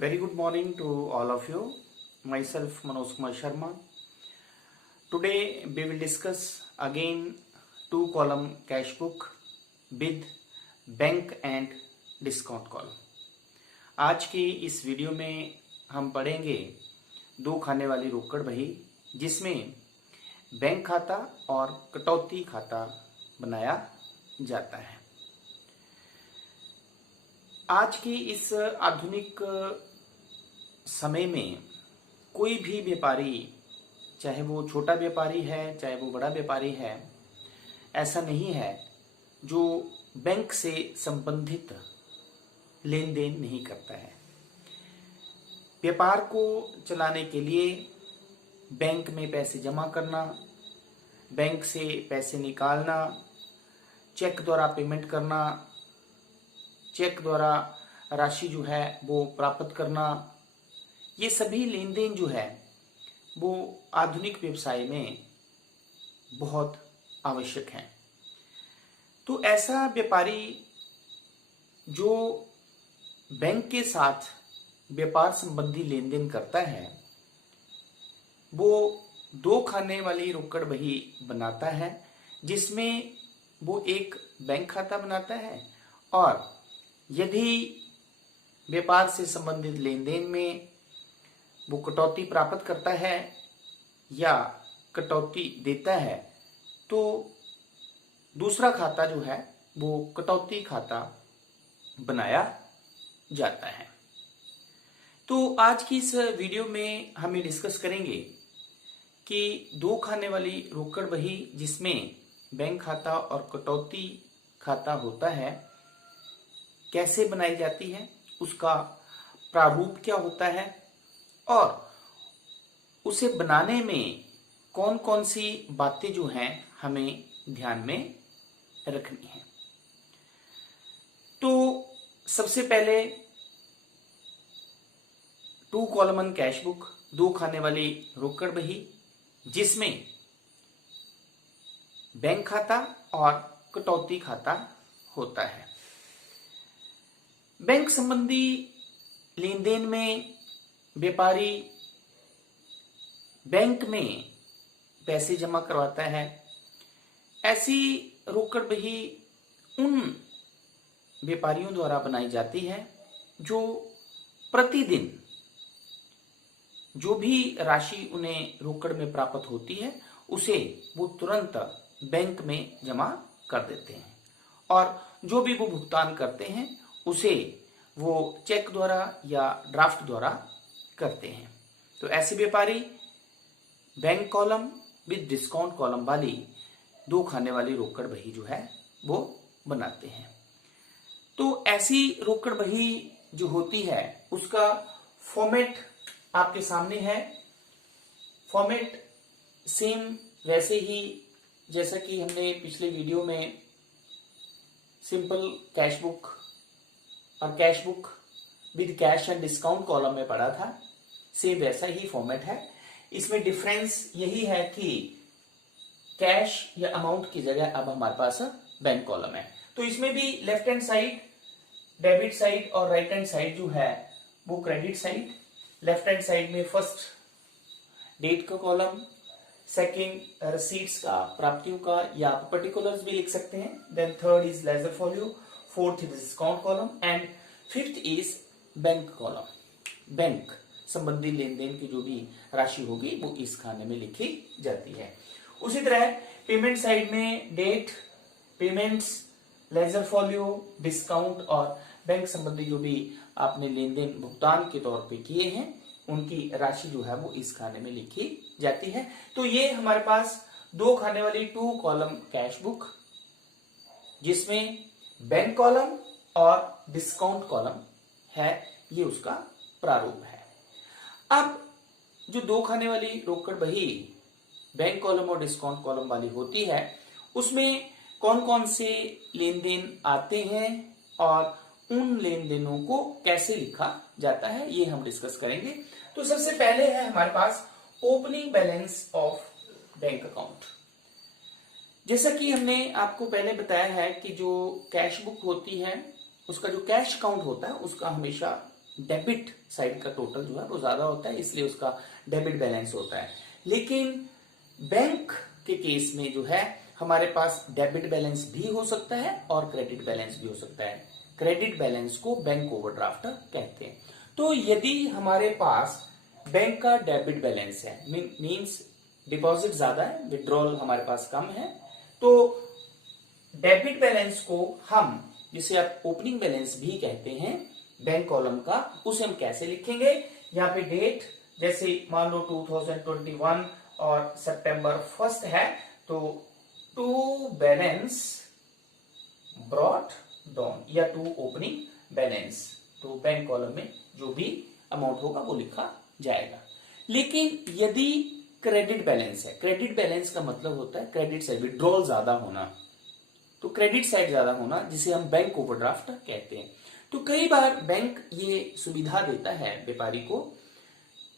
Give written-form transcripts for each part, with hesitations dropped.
Very good morning to all of you. Myself Manoj Kumar Sharma. Today we will discuss again two column cash book with bank and discount column. आज की इस video में हम पढ़ेंगे दो खाने वाली रोकड़ बही जिसमें बैंक खाता और कटौती खाता बनाया जाता है. आज की इस आधुनिक समय में कोई भी व्यापारी, चाहे वो छोटा व्यापारी है चाहे वो बड़ा व्यापारी है, ऐसा नहीं है जो बैंक से संबंधित लेन देन नहीं करता है. व्यापार को चलाने के लिए बैंक में पैसे जमा करना, बैंक से पैसे निकालना, चेक द्वारा पेमेंट करना, चेक द्वारा राशि जो है वो प्राप्त करना, ये सभी लेन देन जो है वो आधुनिक व्यवसाय में बहुत आवश्यक है. तो ऐसा व्यापारी जो बैंक के साथ व्यापार संबंधी लेन देन करता है वो दो खाने वाली रोकड़ बही बनाता है जिसमें वो एक बैंक खाता बनाता है और यदि व्यापार से संबंधित लेन देन में वो कटौती प्राप्त करता है या कटौती देता है तो दूसरा खाता जो है वो कटौती खाता बनाया जाता है. तो आज की इस वीडियो में हम ये डिस्कस करेंगे कि दो खाने वाली रोकड़ बही जिसमें बैंक खाता और कटौती खाता होता है कैसे बनाई जाती है, उसका प्रारूप क्या होता है और उसे बनाने में कौन कौन सी बातें जो हैं हमें ध्यान में रखनी है. तो सबसे पहले टू कॉलमन कैश बुक, दो खाने वाली रोकड़ बही जिसमें बैंक खाता और कटौती खाता होता है. बैंक संबंधी लेन देन में व्यापारी बैंक में पैसे जमा करवाता है. ऐसी रोकड़ बही उन व्यापारियों द्वारा बनाई जाती है जो प्रतिदिन जो भी राशि उन्हें रोकड़ में प्राप्त होती है उसे वो तुरंत बैंक में जमा कर देते हैं और जो भी वो भुगतान करते हैं उसे वो चेक द्वारा या ड्राफ्ट द्वारा करते हैं. तो ऐसे व्यापारी bank column with discount column वाली दो खाने वाली रोकड़ बही जो है वो बनाते हैं. तो ऐसी रोकड़ बही जो होती है उसका फॉर्मेट आपके सामने है. फॉर्मेट सेम वैसे ही जैसा कि हमने पिछले वीडियो में सिंपल कैश बुक और cash book with cash and discount column में पढ़ा था, सेम वैसा ही फॉर्मेट है. इसमें डिफरेंस यही है कि कैश या अमाउंट की जगह अब हमारे पास बैंक कॉलम है. तो इसमें भी left hand side debit side और राइट हैंड साइड जो है वो credit side. Left hand side में फर्स्ट डेट का कॉलम, सेकंड रिसीट्स का, प्राप्तियों का, या पर्टिकुलर्स भी लिख सकते हैं. Then third is ledger folio, fourth is discount column and fifth is bank column. Bank संबंधी लेन देन की जो भी राशि होगी वो इस खाने में लिखी जाती है. उसी तरह पेमेंट साइड में date, payments, ledger folio, discount और बैंक संबंधी जो भी आपने लेन देन भुगतान के तौर पे किए हैं उनकी राशि जो है वो इस खाने में लिखी जाती है. तो ये हमारे पास दो खाने वाली टू कॉलम कैश बुक जिसमें बैंक कॉलम और डिस्काउंट कॉलम है, ये उसका प्रारूप है. अब जो दो खाने वाली रोकड़ बही बैंक कॉलम और डिस्काउंट कॉलम वाली होती है उसमें कौन कौन से लेन देन आते हैं और उन लेन देनों को कैसे लिखा जाता है ये हम डिस्कस करेंगे. तो सबसे पहले है हमारे पास opening balance of bank account. जैसा कि हमने आपको पहले बताया है कि जो कैश बुक होती है उसका जो कैश अकाउंट होता है उसका हमेशा डेबिट साइड का टोटल जो है वो ज्यादा होता है, इसलिए उसका डेबिट बैलेंस होता है। लेकिन बैंक के केस में जो है हमारे पास डेबिट बैलेंस भी हो सकता है और क्रेडिट बैलेंस भी हो सकता है। क्रेडिट बैलेंस को बैंक ओवरड्राफ्ट कहते हैं। तो यदि हमारे पास बैंक का डेबिट बैलेंस है, मींस डिपॉजिट ज्यादा है, विड्रॉल हमारे पास कम है, तो डेबिट बैलेंस को हम, जिसे आप ओपनिंग बैलेंस भी कहते हैं बैंक कॉलम का, उसे हम कैसे लिखेंगे? यहाँ पे डेट जैसे मान लो 2021 और सितंबर 1 है, तो टू बैलेंस ब्रॉट डाउन या टू ओपनिंग बैलेंस, तो बैंक कॉलम में जो भी अमाउंट होगा वो लिखा जाएगा। लेकिन यदि क्रेडिट बैलेंस है, क्रेडिट बैलेंस का मतलब होता है क्रेडिट साइड विड्रॉल ज्यादा होना, तो क्रेडिट साइड ज्यादा होना जिसे हम बैंक ओवरड्राफ्ट कहते हैं। तो कई बार बैंक ये सुविधा देता है व्यापारी को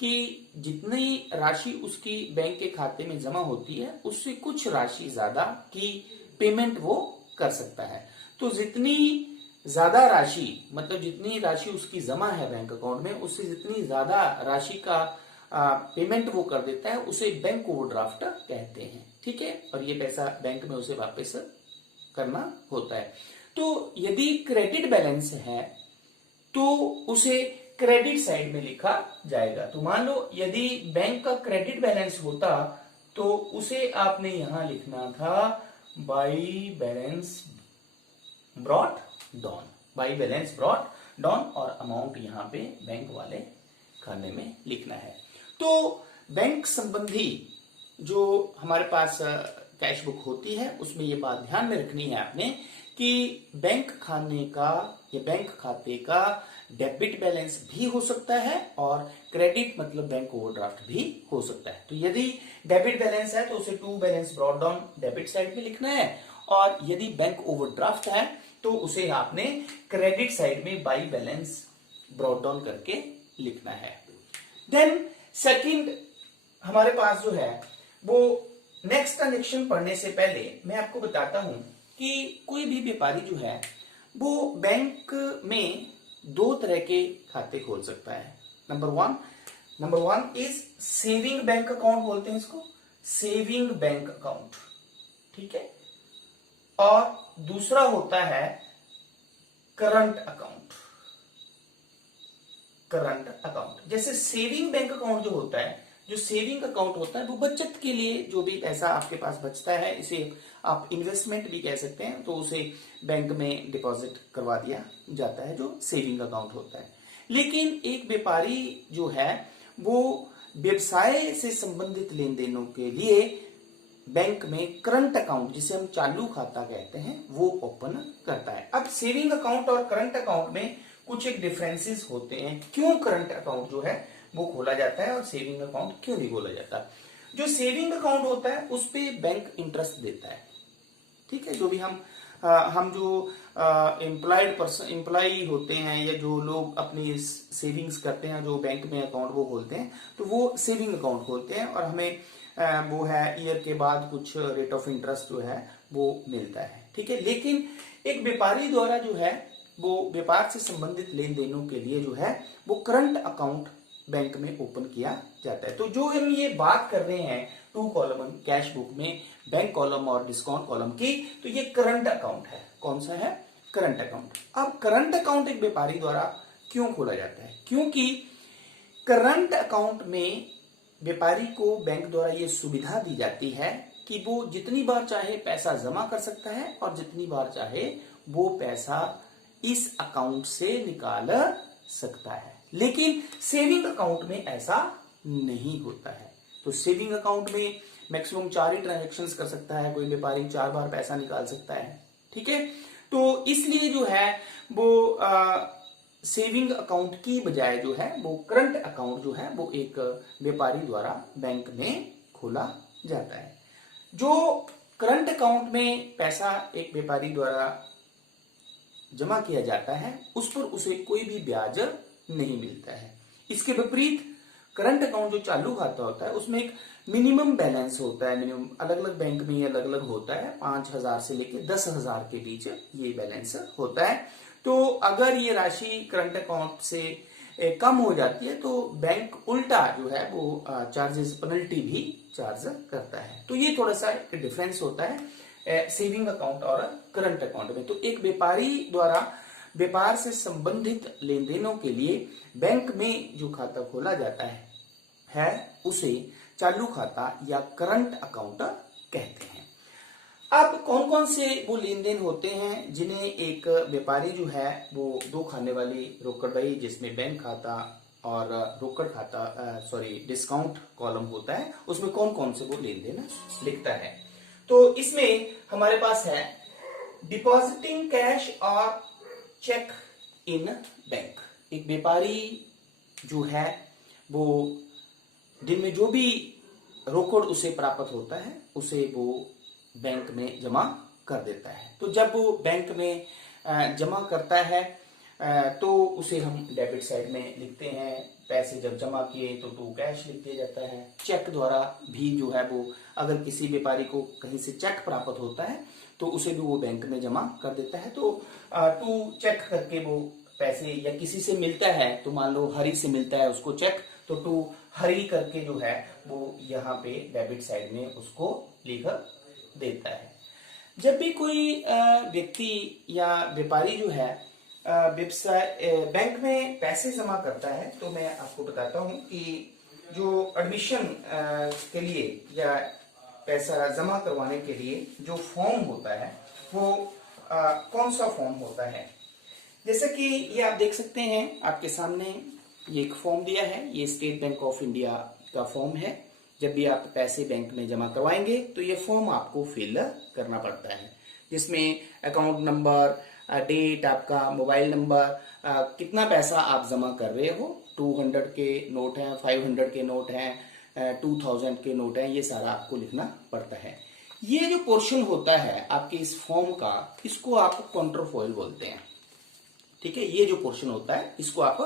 कि जितनी राशि उसकी बैंक के खाते में जमा होती है उससे कुछ राशि ज्यादा की पेमेंट वो कर सकता है। तो जितनी ज्यादा राशि, मतलब जितनी राशि उसकी जमा है बैंक अकाउंट में, उससे जितनी ज्यादा राशि का पेमेंट वो कर देता है उसे बैंक ओवरड्राफ्ट कहते हैं। ठीक है, और ये पैसा बैंक में उसे वापस करना होता है। तो यदि क्रेडिट बैलेंस है तो उसे क्रेडिट साइड में लिखा जाएगा। तो मान लो यदि बैंक का क्रेडिट बैलेंस होता तो उसे आपने यहां लिखना था by balance brought down, by balance brought down, और अमाउंट यहां पे बैंक वाले खाने में लिखना है। तो बैंक संबंधी जो हमारे पास कैश बुक होती है उसमें ये बात ध्यान में रखनी है आपने कि बैंक खाने का या बैंक खाते का डेबिट बैलेंस भी हो सकता है और क्रेडिट मतलब बैंक ओवरड्राफ्ट भी हो सकता है। तो यदि डेबिट बैलेंस है तो उसे to balance brought down debit side में लिखना है, और यदि बैंक ओवरड्राफ्ट है तो उसे आपने क्रेडिट साइड में बाई बैलेंस ब्रॉट डाउन करके लिखना है। देन सेकंड हमारे पास जो है वो नेक्स्ट ट्रांजेक्शन पढ़ने से पहले मैं आपको बताता हूं कि कोई भी व्यापारी जो है वो बैंक में दो तरह के खाते खोल सकता है। Number one is saving bank account बोलते हैं इसको, सेविंग बैंक अकाउंट, ठीक है। और दूसरा होता है करंट अकाउंट, करंट अकाउंट। जैसे सेविंग बैंक अकाउंट जो होता है, जो सेविंग अकाउंट होता है वो बचत के लिए जो भी पैसा आपके पास बचता है, इसे आप इन्वेस्टमेंट भी कह सकते हैं, तो उसे बैंक में डिपॉजिट करवा दिया जाता है, जो सेविंग अकाउंट होता है। लेकिन एक व्यापारी जो है वो व्यवसाय से संबंधित लेन देनों के लिए बैंक में करंट अकाउंट, जिसे हम चालू खाता कहते हैं, वो ओपन करता है। अब सेविंग अकाउंट और करंट अकाउंट में कुछ एक डिफरेंसेस होते हैं। क्यों करंट अकाउंट जो है वो खोला जाता है और सेविंग अकाउंट क्यों नहीं खोला जाता? जो सेविंग अकाउंट होता है उस पे बैंक इंटरेस्ट देता है, ठीक है। जो भी हम जो एम्प्लॉयड पर्सन, एम्प्लॉय होते हैं या जो लोग अपनी सेविंग्स करते हैं, जो बैंक में अकाउंट वो खोलते हैं, तो वो सेविंग अकाउंट खोलते हैं और हमें वो है ईयर के बाद कुछ रेट ऑफ इंटरेस्ट जो है वो मिलता है, ठीक है। लेकिन एक व्यापारी द्वारा जो है वो व्यापार से संबंधित लेन देनों के लिए जो है वो करंट अकाउंट बैंक में ओपन किया जाता है। तो जो हम ये बात कर रहे हैं टू कॉलम कैश बुक में, बैंक कॉलम और डिस्काउंट कॉलम की, तो ये करंट अकाउंट है। कौन सा है? Current account. अब करंट अकाउंट एक व्यापारी द्वारा क्यों खोला जाता है? क्योंकि करंट अकाउंट में व्यापारी को बैंक द्वारा ये सुविधा दी जाती है कि वो जितनी बार चाहे पैसा जमा कर सकता है और जितनी बार चाहे वो पैसा इस अकाउंट से निकाल सकता है। लेकिन सेविंग अकाउंट में ऐसा नहीं होता है। तो सेविंग अकाउंट में मैक्सिमम 4 ही ट्रांजेक्शन कर सकता है कोई व्यापारी, 4 बार पैसा निकाल सकता है, ठीक है। तो इसलिए जो है वो सेविंग अकाउंट की बजाय जो है वो करंट अकाउंट जो है वो एक व्यापारी द्वारा बैंक में खोला जाता है। जो करंट अकाउंट में पैसा एक व्यापारी द्वारा जमा किया जाता है उस पर उसे कोई भी ब्याज नहीं मिलता है। इसके विपरीत करंट अकाउंट जो चालू खाता होता है उसमें एक मिनिमम बैलेंस होता है। मिनिमम अलग अलग बैंक में ये अलग अलग होता है, 5,000 से लेके 10,000 के बीच ये बैलेंस होता है। तो अगर ये राशि करंट अकाउंट से कम हो जाती है तो बैंक उल्टा जो है वो चार्जेस पेनल्टी भी चार्ज करता है। तो ये थोड़ा सा एक डिफरेंस होता है सेविंग अकाउंट और करंट अकाउंट में। तो एक व्यापारी द्वारा व्यापार से संबंधित लेन देनों के लिए बैंक में जो खाता खोला जाता है उसे चालू खाता या करंट अकाउंट कहते हैं। अब कौन कौन से वो लेन देन होते हैं जिन्हें एक व्यापारी जो है वो दो खाने वाली रोकड़ बही जिसमें बैंक खाता और रोकड़ खाता डिस्काउंट कॉलम होता है, उसमें कौन कौन से वो लेन देन लिखता है। तो इसमें हमारे पास है डिपॉजिटिंग कैश और चेक इन बैंक। एक व्यापारी जो है वो दिन में जो भी रोकड़ उसे प्राप्त होता है उसे वो बैंक में जमा कर देता है। तो जब वो बैंक में जमा करता है तो उसे हम डेबिट साइड में लिखते हैं। पैसे जब जमा किए तो कैश लिख दिया जाता है। चेक द्वारा भी जो है वो अगर किसी व्यापारी को कहीं से चेक प्राप्त होता है तो उसे भी वो बैंक में जमा कर देता है। तो चेक करके वो पैसे या किसी से मिलता है तो मान लो हरी से मिलता है उसको चेक, तो हरी करके जो है वो यहाँ पे डेबिट साइड में उसको लिख देता है। जब भी कोई व्यक्ति या व्यापारी जो है व्यवसाय बैंक में पैसे जमा करता है तो मैं आपको बताता हूं कि जो एडमिशन के लिए या पैसा जमा करवाने के लिए जो फॉर्म होता है वो कौन सा फॉर्म होता है। जैसे कि ये आप देख सकते हैं आपके सामने ये एक फॉर्म दिया है, ये स्टेट बैंक ऑफ इंडिया का फॉर्म है। जब भी आप पैसे बैंक में जमा करवाएंगे तो ये फॉर्म आपको फिल करना पड़ता है जिसमें अकाउंट नंबर, डेट, आपका मोबाइल नंबर, कितना पैसा आप जमा कर रहे हो, 200 के नोट हैं, 500 के नोट हैं, 2000 के नोट हैं, ये सारा आपको लिखना पड़ता है। ये जो पोर्शन होता है आपके इस फॉर्म का इसको आप काउंटरफॉइल बोलते हैं। ठीक है, ये जो पोर्शन होता है इसको आप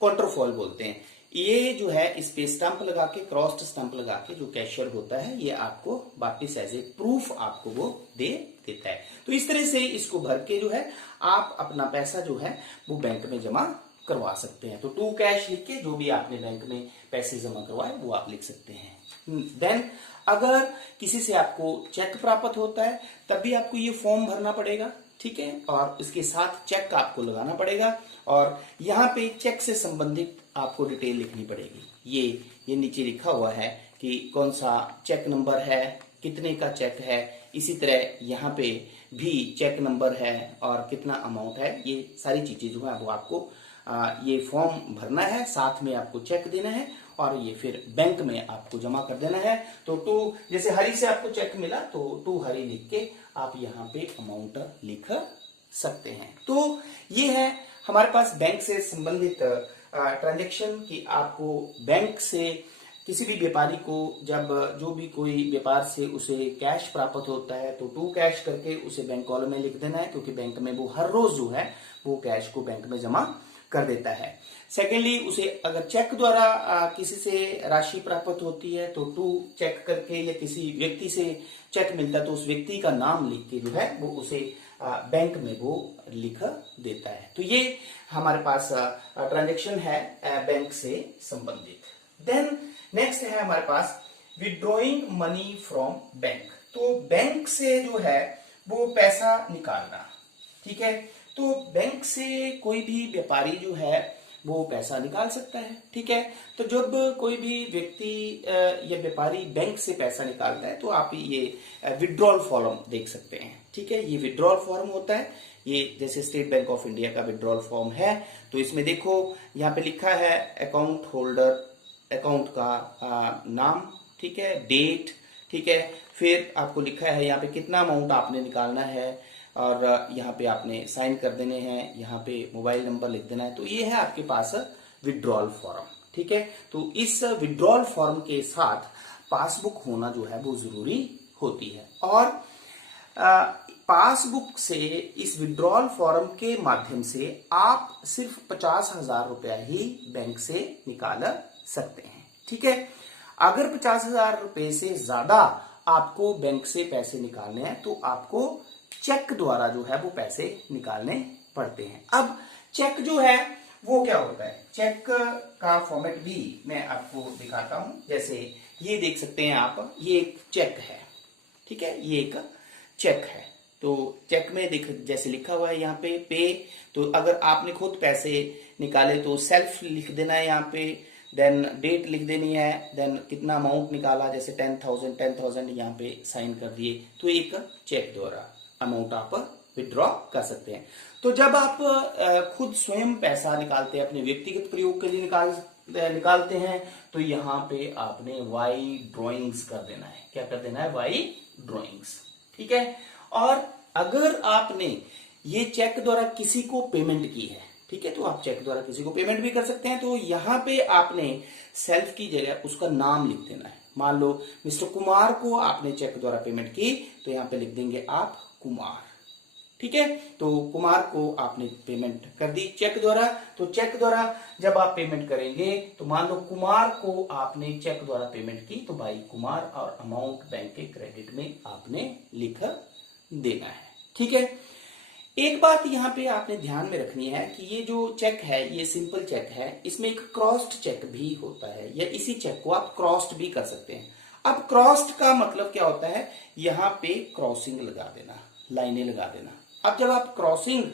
काउंटरफॉइल बोलते हैं। ये जो है इस पे स्टंप लगा के, क्रॉस्ड स्टंप लगा के जो कैशियर होता है ये आपको वापिस एज ए प्रूफ आपको वो दे देता है। तो इस तरह से इसको भर के जो है आप अपना पैसा जो है वो बैंक में जमा करवा सकते हैं। तो टू कैश लिख के जो भी आपने बैंक में पैसे जमा करवाए वो आप लिख सकते हैं। देन अगर किसी से आपको चेक प्राप्त होता है तब भी आपको ये फॉर्म भरना पड़ेगा। ठीक है, और इसके साथ चेक आपको लगाना पड़ेगा और यहाँ पे चेक से संबंधित आपको डिटेल लिखनी पड़ेगी। ये नीचे लिखा हुआ है कि कौन सा चेक नंबर है, कितने का चेक है, इसी तरह यहाँ पे भी चेक नंबर है और कितना अमाउंट है। ये सारी चीजें जो है वो आपको ये फॉर्म भरना है, साथ में आपको चेक देना है और ये फिर बैंक में आपको जमा कर देना है। तो जैसे हरी से आपको चेक मिला तो 2 हरी लिख के आप यहाँ पे अमाउंट लिख सकते हैं। तो ये है हमारे पास बैंक से संबंधित ट्रांजैक्शन कि आपको बैंक से किसी भी व्यापारी को जब जो भी कोई व्यापार से उसे कैश प्राप्त होता है तो 2 कैश करके उसे बैंक कॉलम में लिख देना है, क्योंकि बैंक में वो हर रोज जो है वो कैश को बैंक में जमा कर देता है। सेकेंडली उसे अगर चेक द्वारा किसी से राशि प्राप्त होती है तो 2 चेक करके या किसी व्यक्ति से चेक मिलता है तो उस व्यक्ति का नाम लिख के जो है वो उसे बैंक में वो लिख देता है। तो ये हमारे पास ट्रांजैक्शन है बैंक से संबंधित। देन नेक्स्ट है हमारे पास विड्रॉइंग मनी फ्रॉम बैंक। तो बैंक से जो है वो पैसा निकालना। ठीक है, तो बैंक से कोई भी व्यापारी जो है वो पैसा निकाल सकता है। ठीक है, तो जब कोई भी व्यक्ति या व्यापारी बैंक से पैसा निकालता है तो आप ये विड्रॉल फॉर्म देख सकते हैं। ठीक है, ये विड्रॉल फॉर्म होता है, ये जैसे स्टेट बैंक ऑफ इंडिया का विड्रॉल फॉर्म है। तो इसमें देखो यहाँ पे लिखा है अकाउंट होल्डर, अकाउंट का नाम, ठीक है, डेट, ठीक है, फिर आपको लिखा है यहाँ पे कितना अमाउंट आपने निकालना है और यहाँ पे आपने साइन कर देने हैं, यहाँ पे मोबाइल नंबर लिख देना है। तो ये है आपके पास विड्रॉल फॉर्म। ठीक है, तो इस विड्रॉल फॉर्म के साथ पासबुक होना जो है वो जरूरी होती है और पासबुक से इस विड्रॉल फॉर्म के माध्यम से आप सिर्फ 50,000 रुपया ही बैंक से निकाल सकते हैं। ठीक है, अगर 50,000 रुपए से ज्यादा आपको बैंक से पैसे निकालने हैं तो आपको चेक द्वारा जो है वो पैसे निकालने पड़ते हैं। अब चेक जो है वो क्या होता है, चेक का फॉर्मेट भी मैं आपको दिखाता हूं। जैसे ये देख सकते हैं आप, ये एक चेक है, ठीक है, ये एक चेक है। तो चेक में देख जैसे लिखा हुआ है यहाँ पे, तो अगर आपने खुद पैसे निकाले तो सेल्फ लिख देना है यहाँ पे, देन डेट लिख देनी है, देन कितना अमाउंट निकाला, जैसे 10,000 यहाँ पे साइन कर दिए, तो एक चेक द्वारा अमाउंट आप विड्रॉ कर सकते हैं। तो जब आप खुद स्वयं पैसा निकालते हैं, अपने व्यक्तिगत प्रयोग के लिए निकालते हैं, तो यहाँ पे आपने वाई ड्रॉइंग्स कर देना है। क्या कर देना है, वाई ड्रॉइंग्स, ठीक है। और अगर आपने ये चेक द्वारा किसी को पेमेंट की है, ठीक है, तो आप चेक द्वारा किसी को पेमेंट भी कर सकते हैं। तो यहाँ पे आपने सेल्फ की जगह उसका नाम लिख देना है। मान लो मिस्टर कुमार को आपने चेक द्वारा पेमेंट की, तो यहाँ पे लिख देंगे आप कुमार, ठीक है। तो कुमार को आपने पेमेंट कर दी चेक द्वारा। तो चेक द्वारा जब आप पेमेंट करेंगे, तो मान लो कुमार को आपने चेक द्वारा पेमेंट की, तो भाई कुमार और अमाउंट बैंक के क्रेडिट में आपने लिख देना है, ठीक है। एक बात यहाँ पे आपने ध्यान में रखनी है कि ये जो चेक है, ये सिंपल चेक है, इसमें एक क्रॉस्ड चेक भी होता है, या इसी चेक को आप क्रॉस्ड भी कर सकते हैं। अब क्रॉस्ड का मतलब क्या होता है, यहाँ पे क्रॉसिंग लगा देना, लाइनें लगा देना। अब जब आप क्रॉसिंग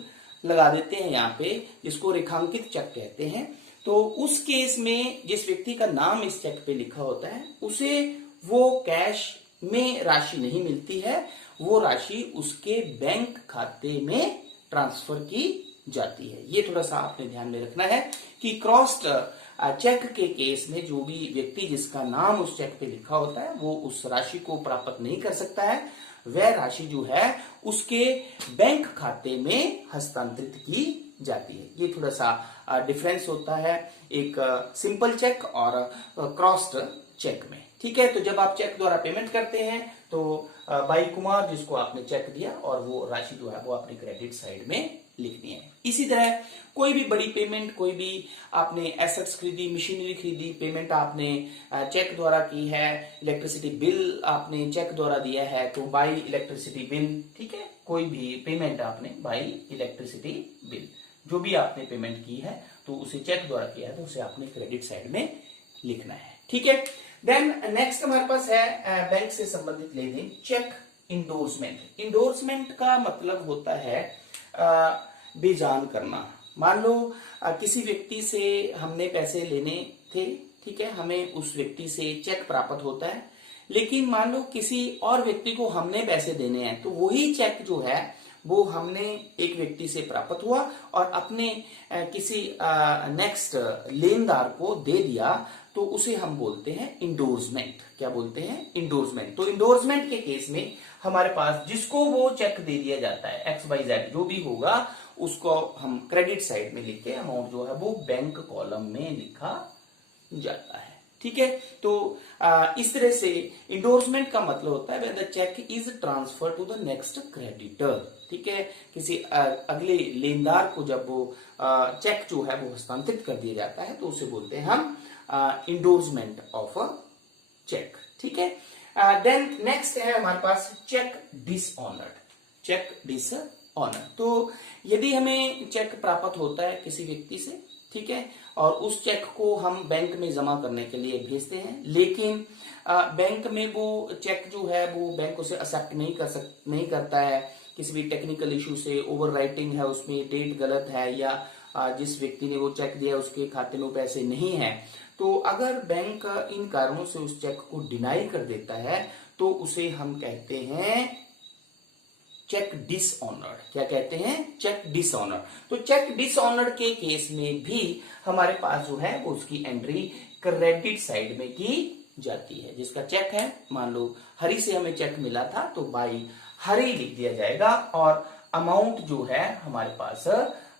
लगा देते हैं यहाँ पे, जिसको रेखांकित चेक कहते हैं, तो उस केस में जिस व्यक्ति का नाम इस चेक पे लिखा होता है, उसे वो कैश में राशि नहीं मिलती है, वो राशि उसके बैंक खाते में ट्रांसफर की जाती है। ये थोड़ा सा आपने ध्यान में रखना है कि क्रॉस्ड चेक के केस में जो भी व्यक्ति जिसका नाम उस चेक पे लिखा होता है, वो उस राशि को प्राप्त नहीं कर सकता है। वह राशि जो है उसके बैंक खाते में हस्तांतरित की जाती है। ये थोड़ा सा डिफरेंस होता है एक सिंपल चेक और क्रॉस्ड चेक में, ठीक है। तो जब आप चेक द्वारा पेमेंट करते हैं, तो भाई कुमार जिसको आपने चेक दिया, और वो राशि जो है वो आपने क्रेडिट साइड में लिखनी है। इसी तरह कोई भी बड़ी पेमेंट, कोई भी आपने एसेट्स खरीदी, मशीनरी खरीदी, पेमेंट आपने चेक द्वारा की है, इलेक्ट्रिसिटी बिल आपने चेक द्वारा दिया है, तो बाई इलेक्ट्रिसिटी बिल, ठीक है। कोई भी पेमेंट आपने बाई इलेक्ट्रिसिटी बिल, जो भी आपने पेमेंट की है, तो उसे चेक द्वारा किया है, तो उसे आपने क्रेडिट साइड में लिखना है, ठीक है। देन नेक्स्ट हमारे पास है बैंक से संबंधित लेन देन, चेक इंडोर्समेंट। इंडोर्समेंट का मतलब होता है बेजान करना। मान लो किसी व्यक्ति से हमने पैसे लेने थे, ठीक है, हमें उस व्यक्ति से चेक प्राप्त होता है, लेकिन मान लो किसी और व्यक्ति को हमने पैसे देने हैं, तो वही चेक जो है वो हमने एक व्यक्ति से प्राप्त हुआ और अपने किसी नेक्स्ट लेनदार को दे दिया, तो उसे हम बोलते हैं इंडोर्समेंट। क्या बोलते हैं, इंडोर्समेंट। तो इंडोर्समेंट के केस में हमारे पास जिसको वो चेक दे दिया जाता है, XYZ जो भी होगा, उसको हम क्रेडिट साइड में लिख के अमाउंट जो है वो बैंक कॉलम में लिखा जाता है, ठीक है। तो इस तरह से इंडोर्समेंट का मतलब होता है when the cheque is transfer to the next creditor, ठीक है। किसी अगले लेनदार को जब वो चेक जो है वो हस्तांतरित कर दिया जाता है, तो उसे बोलते हैं हम इंडोर्समेंट ऑफ अ चेक, ठीक है। देन नेक्स्ट है हमारे पास चेक डिसऑनर्ड। चेक डिसऑनर्ड, तो यदि हमें चेक प्राप्त होता है किसी व्यक्ति से, ठीक है, और उस चेक को हम बैंक में जमा करने के लिए भेजते हैं, लेकिन बैंक में वो चेक जो है वो बैंक उसे एक्सेप्ट नहीं करता है, किसी भी टेक्निकल इशू से, ओवर राइटिंग है, उसमें डेट गलत है, या जिस व्यक्ति ने वो चेक दिया उसके खाते में पैसे नहीं है, तो अगर बैंक इन कारणों से उस चेक को डिनाई कर देता है, तो उसे हम कहते हैं चेक डिसऑनर्ड। क्या कहते हैं, चेक डिसऑनर्ड। तो चेक डिसऑनर्ड के केस में भी हमारे पास जो है वो उसकी एंट्री क्रेडिट साइड में की जाती है। जिसका चेक है, मान लो हरी से हमें चेक मिला था, तो बाई हरी लिख दिया जाएगा और अमाउंट जो है हमारे पास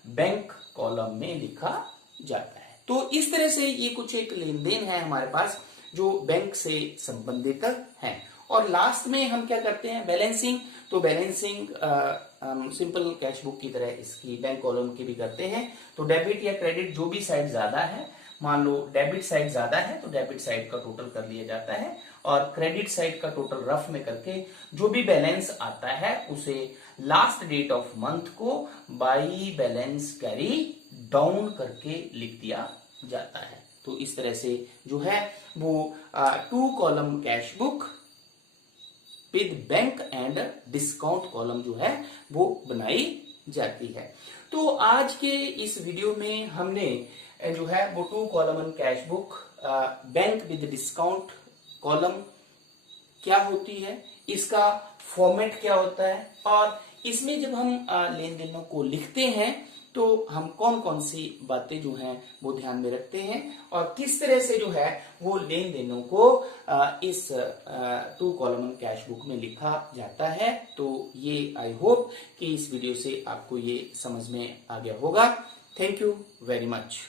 बैंक कॉलम में लिखा जाता है। तो इस तरह से ये कुछ एक लेन देन है हमारे पास जो बैंक से संबंधित है। और लास्ट में हम क्या करते हैं, बैलेंसिंग। तो बैलेंसिंग सिंपल कैश बुक की तरह इसकी बैंक कॉलम की भी करते हैं। तो डेबिट या क्रेडिट जो भी साइड ज्यादा है मान लो डेबिट साइड ज्यादा है तो डेबिट साइड का टोटल कर लिया जाता है और क्रेडिट साइड का टोटल रफ में करके जो भी बैलेंस आता है उसे लास्ट डेट ऑफ मंथ को बाई बैलेंस कैरी डाउन करके लिख दिया जाता है। तो इस तरह से जो है वो 2 column cash book with bank and discount column जो है वो बनाई जाती है। तो आज के इस वीडियो में हमने जो है वो 2 column cash book bank with discount column क्या होती है, इसका फॉर्मेट क्या होता है और इसमें जब हम लेन देनों को लिखते हैं तो हम कौन कौन सी बातें जो हैं वो ध्यान में रखते हैं और किस तरह से जो है वो लेन देनों को इस 2 कॉलम कैश बुक में लिखा जाता है। तो ये आई होप कि इस वीडियो से आपको ये समझ में आ गया होगा। Thank you very much.